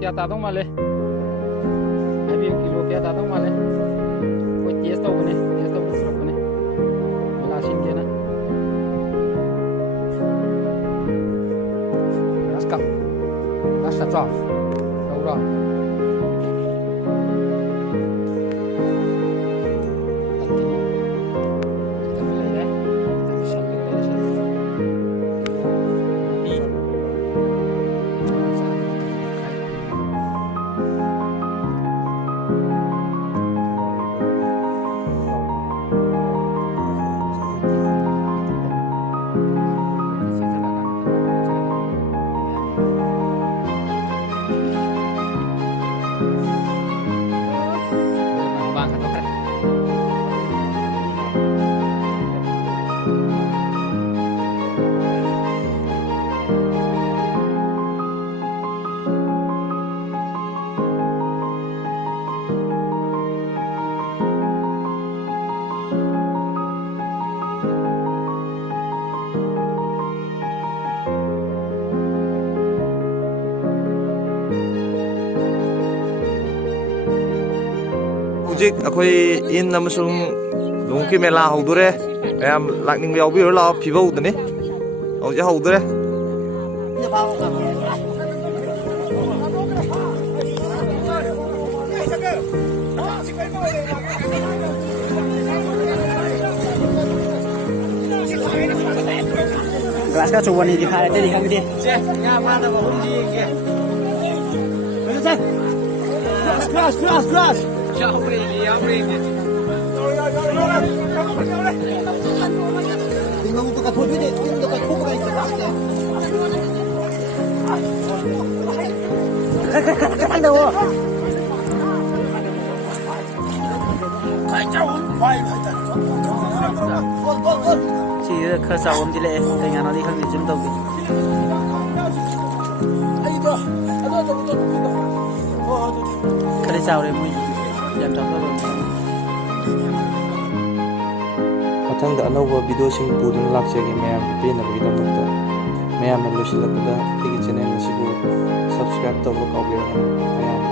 kya tadong male abi kilo kya tadong male koi test to bane srap bane lasin ke na raska rasa cha ora Hujik akhoi in namasung lungki mela haudure ayam lakning yaw bi la phibo udne hauja haudure Kelas ka coba nih di hari tadi kami dia. Kelas. Chỉ khởi sau ông đi lệ, cái nhà nó đi không thì chúng tôi. Khởi sau đây mới dần trong đó rồi. mathangda anova video sing pudun lakchagi mayam penabagidamukta mayamna losilakda igi channel asibu subscribe tawba kawgerana mayam